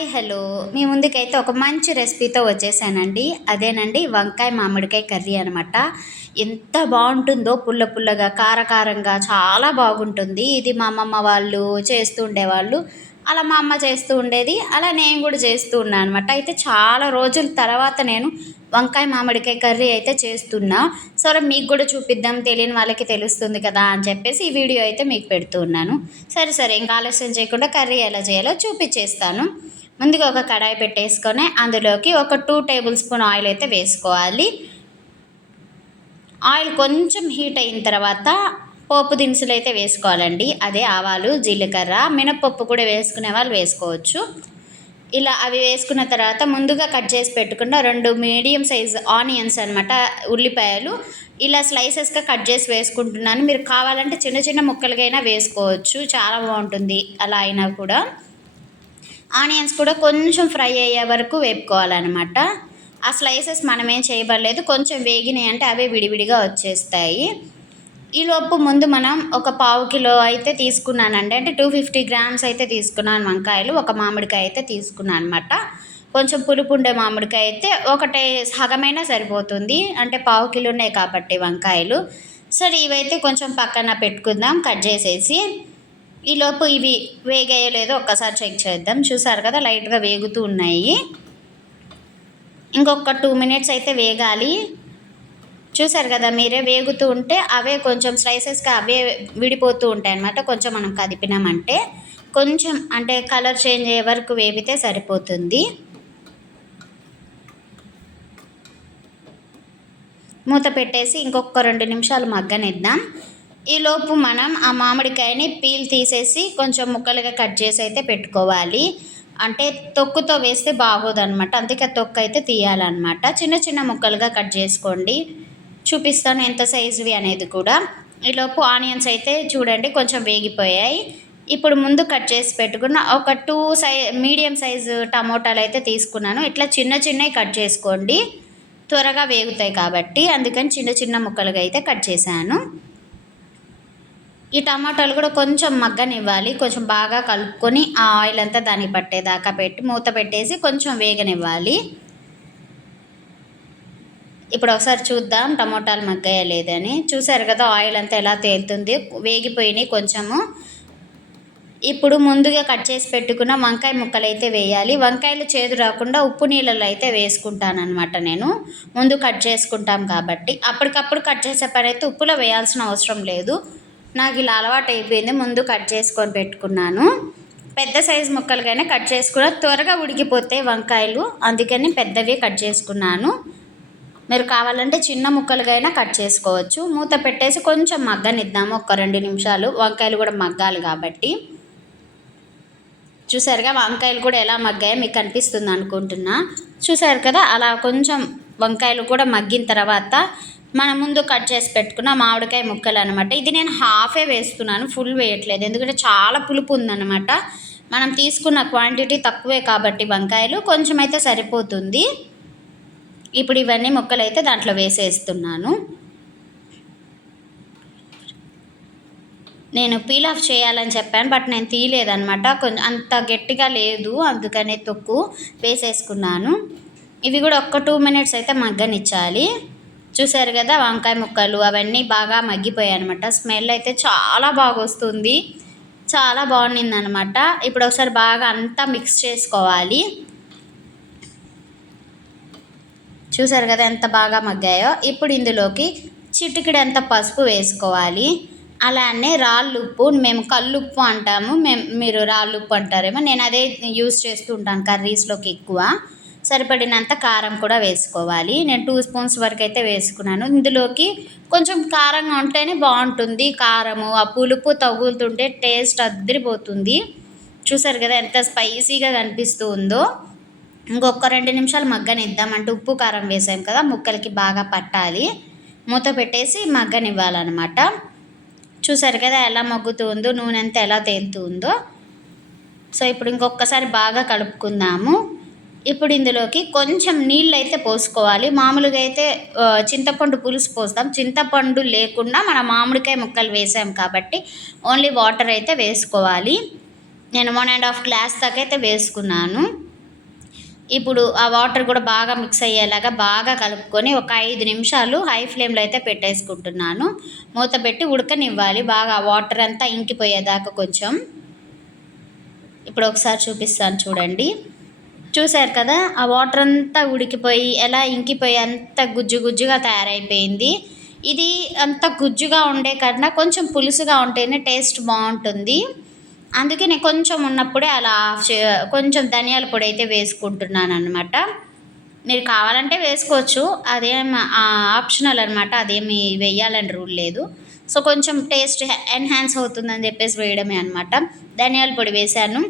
Hi hello మీ ముందుకైతే ఒక మంచి రెసిపీతో వచ్చేసానండి. అదేనండి వంకాయ మామిడికాయ కర్రీ అనమాట. ఎంత బాగుంటుందో పుల్ల పుల్లగా కారకారంగా చాలా బాగుంటుంది. ఇది మా అమ్మమ్మ వాళ్ళు చేస్తూ ఉండేవాళ్ళు. అలా మా అమ్మ చేస్తూ ఉండేది. అలా నేను కూడా చేస్తూ ఉన్నాను అనమాట. అయితే చాలా రోజుల తర్వాత నేను వంకాయ మామిడికాయ కర్రీ అయితే చేస్తున్నా. సరే మీకు కూడా చూపిద్దాం, తెలియని వాళ్ళకి తెలుస్తుంది కదా అని చెప్పేసి ఈ వీడియో అయితే మీకు పెడుతూ ఉన్నాను. సరే ఇంకా ఆలస్యం చేయకుండా కర్రీ ఎలా చేయాలో చూపించేస్తాను. ముందుగా ఒక కడాయి పెట్టేసుకొని అందులోకి ఒక 2 టేబుల్ స్పూన్ ఆయిల్ అయితే వేసుకోవాలి. ఆయిల్ కొంచెం హీట్ అయిన తర్వాత పోపు దినుసులు అయితే వేసుకోవాలండి. అదే ఆవాలు, జీలకర్ర, మినపప్పు కూడా వేసుకునే వాళ్ళు వేసుకోవచ్చు. ఇలా అవి వేసుకున్న తర్వాత ముందుగా కట్ చేసి పెట్టుకున్న 2 మీడియం సైజ్ ఆనియన్స్ అనమాట, ఉల్లిపాయలు ఇలా స్లైసెస్గా కట్ చేసి వేసుకుంటున్నాను. మీరు కావాలంటే చిన్న చిన్న ముక్కలుగైనా వేసుకోవచ్చు, చాలా బాగుంటుంది అలా అయినా కూడా. ఆనియన్స్ కూడా కొంచెం ఫ్రై అయ్యే వరకు వేపుకోవాలన్నమాట. ఆ స్లైసెస్ మనమేం చేయబడలేదు, కొంచెం వేగినాయి అంటే అవే విడివిడిగా వచ్చేస్తాయి. ఈలోపు ముందు మనం ఒక పావు కిలో అయితే తీసుకున్నానండి, అంటే 250 గ్రామ్స్ అయితే తీసుకున్నాను వంకాయలు. ఒక మామిడికాయ అయితే తీసుకున్నాను అనమాట. కొంచెం పులుపు ఉండే మామిడికాయ అయితే ఒకటే సగమైనా సరిపోతుంది, అంటే పావు కిలోనే కాబట్టి వంకాయలు. సరే ఇవైతే కొంచెం పక్కన పెట్టుకుందాం కట్ చేసేసి. ఈలోపు ఇవి వేగాయో లేదో ఒక్కసారి చెక్ చేద్దాం. చూసారు కదా లైట్గా వేగుతూ ఉన్నాయి. ఇంకొక 2 మినిట్స్ అయితే వేగాలి. చూసారు కదా మీరే, వేగుతూ ఉంటే అవే కొంచెం స్లైసెస్గా అవే విడిపోతూ ఉంటాయి అన్నమాట. కొంచెం మనం కదిపినామంటే కొంచెం అంటే కలర్ చేంజ్ అయ్యే వరకు వేపితే సరిపోతుంది. మూత పెట్టేసి ఇంకొక 2 నిమిషాలు మగ్గనిద్దాం. ఈలోపు మనం ఆ మామిడికాయని పీల్ తీసేసి కొంచెం ముక్కలుగా కట్ చేసి అయితే పెట్టుకోవాలి. అంటే తొక్కుతో వేస్తే బాగోదన్నమాట, అందుకే తొక్కు అయితే తీయాలన్నమాట. చిన్న చిన్న ముక్కలుగా కట్ చేసుకోండి, చూపిస్తాను ఎంత సైజువి అనేది కూడా. ఈలోపు ఆనియన్స్ అయితే చూడండి కొంచెం వేగిపోయాయి. ఇప్పుడు ముందు కట్ చేసి పెట్టుకున్న ఒక 2 మీడియం సైజు టమోటాలు అయితే తీసుకున్నాను. ఇట్లా చిన్న చిన్నవి కట్ చేసుకోండి, త్వరగా వేగుతాయి కాబట్టి, అందుకని చిన్న చిన్న ముక్కలుగా అయితే కట్ చేశాను. ఈ టమాటాలు కూడా కొంచెం మగ్గనివ్వాలి, కొంచెం బాగా కలుపుకొని ఆ ఆయిల్ అంతా దానికి పట్టేదాకా పెట్టి మూత పెట్టేసి కొంచెం వేగనివ్వాలి. ఇప్పుడు ఒకసారి చూద్దాం టమోటాలు మగ్గాయా లేదని. చూసారు కదా ఆయిల్ అంతా ఎలా తేలుతుంది, వేగిపోయినాయి కొంచెము. ఇప్పుడు ముందుగా కట్ చేసి పెట్టుకున్న వంకాయ ముక్కలు అయితే వేయాలి. వంకాయలు చేదు రాకుండా ఉప్పు నీళ్ళలో అయితే వేసుకుంటాను అనమాట నేను. ముందు కట్ చేసుకుంటాం కాబట్టి అప్పటికప్పుడు కట్ చేసే పని అయితే ఉప్పులో వేయాల్సిన అవసరం లేదు. నాకు ఇలా అలవాటు అయిపోయింది, ముందు కట్ చేసుకొని పెట్టుకున్నాను. పెద్ద సైజు ముక్కలుగానే కట్ చేసుకున్న త్వరగా ఉడికిపోతాయి వంకాయలు, అందుకని పెద్దవి కట్ చేసుకున్నాను. మీరు కావాలంటే చిన్న ముక్కలుగా అయినా కట్ చేసుకోవచ్చు. మూత పెట్టేసి కొంచెం మగ్గనిద్దాము ఒక 2 నిమిషాలు, వంకాయలు కూడా మగ్గాలి కాబట్టి. చూసారుగా వంకాయలు కూడా ఎలా మగ్గాయో మీకు కనిపిస్తుంది అనుకుంటున్నా. చూసారు కదా అలా కొంచెం వంకాయలు కూడా మగ్గిన తర్వాత మనం ముందు కట్ చేసి పెట్టుకున్న మామిడికాయ ముక్కలు అనమాట. ఇది నేను హాఫే వేస్తున్నాను, ఫుల్ వేయట్లేదు, ఎందుకంటే చాలా పులుపు ఉందన్నమాట. మనం తీసుకున్న క్వాంటిటీ తక్కువే కాబట్టి వంకాయలు కొంచెం అయితే సరిపోతుంది. ఇప్పుడు ఇవన్నీ ముక్కలు అయితే దాంట్లో వేసేస్తున్నాను. నేను పీల్ ఆఫ్ చేయాలని చెప్పాను, బట్ నేను తీయలేదన్నమాట, కొంచెం అంత గట్టిగా లేదు, అందుకనే తొక్కు వేసేసుకున్నాను. ఇవి కూడా ఒక్క 2 మినిట్స్ అయితే మగ్గనిచ్చాలి. చూసారు కదా వంకాయ ముక్కలు అవన్నీ బాగా మగ్గిపోయాయి అనమాట. స్మెల్ అయితే చాలా బాగా వస్తుంది, చాలా బాగుంది అనమాట. ఇప్పుడు ఒకసారి బాగా అంతా మిక్స్ చేసుకోవాలి. చూసారు కదా ఎంత బాగా మగ్గాయో. ఇప్పుడు ఇందులోకి చిటికెడంత పసుపు వేసుకోవాలి. అలానే రాళ్ళుప్పు, మేము కల్లుప్పు అంటాము, మీరు రాళ్ళుప్పు అంటారేమో, నేను అదే యూస్ చేస్తూ ఉంటాను కర్రీస్లోకి ఎక్కువ. సరిపడినంత కారం కూడా వేసుకోవాలి. నేను 2 స్పూన్స్ వరకు అయితే వేసుకున్నాను. ఇందులోకి కొంచెం కారంగా ఉంటేనే బాగుంటుంది, కారము ఆ పులుపు తగులుతుంటే టేస్ట్ అదిరిపోతుంది. చూసారు కదా ఎంత స్పైసీగా కనిపిస్తూ ఉందో. ఇంకొక 2 నిమిషాలు మగ్గనిద్దాం, అంటే ఉప్పు కారం వేసాం కదా ముక్కలకి బాగా పట్టాలి. మూత పెట్టేసి మగ్గనివ్వాలన్నమాట. చూసారు కదా ఎలా మగ్గుతూ ఉందో, నూనె అంతా ఎలా తేలుతూ ఉందో. సో ఇప్పుడు ఇంకొకసారి బాగా కలుపుకుందాము. ఇప్పుడు ఇందులోకి కొంచెం నీళ్ళు అయితే పోసుకోవాలి. మామూలుగా అయితే చింతపండు పులుసు పోస్తాం, చింతపండు లేకుండా మన మామిడికాయ ముక్కలు వేసాం కాబట్టి ఓన్లీ వాటర్ అయితే వేసుకోవాలి. నేను 1.5 గ్లాస్ దాకా అయితే వేసుకున్నాను. ఇప్పుడు ఆ వాటర్ కూడా బాగా మిక్స్ అయ్యేలాగా బాగా కలుపుకొని ఒక 5 నిమిషాలు హై ఫ్లేమ్లో అయితే పెట్టేసుకుంటున్నాను. మూత పెట్టి ఉడకనివ్వాలి బాగా, వాటర్ అంతా ఇంకిపోయేదాకా కొంచెం. ఇప్పుడు ఒకసారి చూపిస్తాను చూడండి. చూసారు కదా, ఆ వాటర్ అంతా ఉడికిపోయి ఎలా ఇంకిపోయి అంత గుజ్జు గుజ్జుగా తయారైపోయింది. ఇది అంత గుజ్జుగా ఉండే కన్నా కొంచెం పులుసుగా ఉంటేనే టేస్ట్ బాగుంటుంది. అందుకే నేను కొంచెం ఉన్నప్పుడే అలా కొంచెం ధనియాల పొడి అయితే వేసుకుంటున్నాను అనమాట. మీరు కావాలంటే వేసుకోవచ్చు, అదేం ఆప్షనల్ అనమాట, అదేమి వేయాలని రూల్ లేదు. సో కొంచెం టేస్ట్ ఎన్హాన్స్ అవుతుందని చెప్పేసి వేయడమే అనమాట. ధనియాల పొడి వేశాను.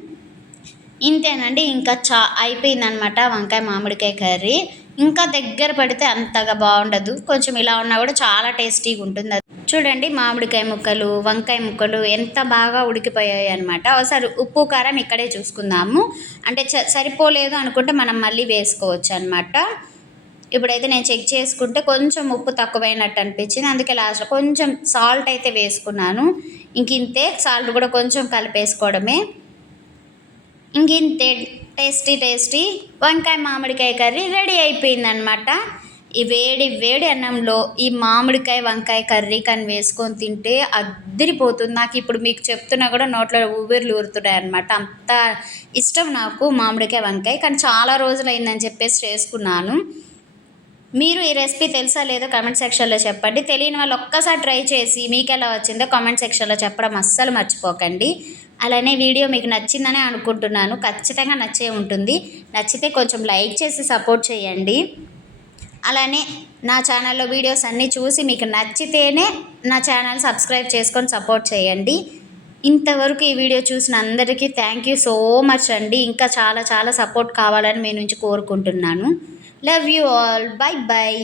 ఇంతేనండి, ఇంకా అయిపోయిందనమాట వంకాయ మామిడికాయ కర్రీ. ఇంకా దగ్గర పడితే అంతగా బాగుండదు, కొంచెం ఇలా ఉన్నా కూడా చాలా టేస్టీగా ఉంటుంది. చూడండి, మామిడికాయ ముక్కలు వంకాయ ముక్కలు ఎంత బాగా ఉడికిపోయాయి అనమాట. ఒకసారి ఉప్పు కారం ఇక్కడే చూసుకుందాము, అంటే సరిపోలేదు అనుకుంటే మనం మళ్ళీ వేసుకోవచ్చు అనమాట. ఇప్పుడైతే నేను చెక్ చేసుకుంటే కొంచెం ఉప్పు తక్కువైనట్టు అనిపించింది, అందుకే లాస్ట్లో కొంచెం సాల్ట్ అయితే వేసుకున్నాను. ఇంతే, సాల్ట్ కూడా కొంచెం కలిపేసుకోవడమే. ఇంతే, టేస్టీ వంకాయ మామిడికాయ కర్రీ రెడీ అయిపోయిందనమాట. ఈ వేడి వేడి అన్నంలో ఈ మామిడికాయ వంకాయ కర్రీ కానీ వేసుకొని తింటే అద్దరిపోతుంది. నాకు ఇప్పుడు మీకు చెప్తున్నా కూడా నోట్లో ఊపిర్లు ఊరుతున్నాయి అనమాట. అంత ఇష్టం నాకు మామిడికాయ వంకాయ, కానీ చాలా రోజులు అయిందని చెప్పేసి చేసుకున్నాను. మీరు ఈ రెసిపీ తెలుసా లేదో కామెంట్ సెక్షన్లో చెప్పండి. తెలియని వాళ్ళు ఒక్కసారి ట్రై చేసి మీకు ఎలా వచ్చిందో కామెంట్ సెక్షన్లో చెప్పడం అస్సలు మర్చిపోకండి. అలానే వీడియో మీకు నచ్చిందనే అనుకుంటున్నాను, ఖచ్చితంగా నచ్చే ఉంటుంది. నచ్చితే కొంచెం లైక్ చేసి సపోర్ట్ చేయండి. అలానే నా ఛానల్లో వీడియోస్ అన్నీ చూసి మీకు నచ్చితేనే నా ఛానల్ సబ్స్క్రైబ్ చేసుకొని సపోర్ట్ చేయండి. ఇంతవరకు ఈ వీడియో చూసిన అందరికీ థ్యాంక్ యూ సో మచ్ అండి. ఇంకా చాలా చాలా సపోర్ట్ కావాలని మీ నుంచి కోరుకుంటున్నాను. Love you all, by by.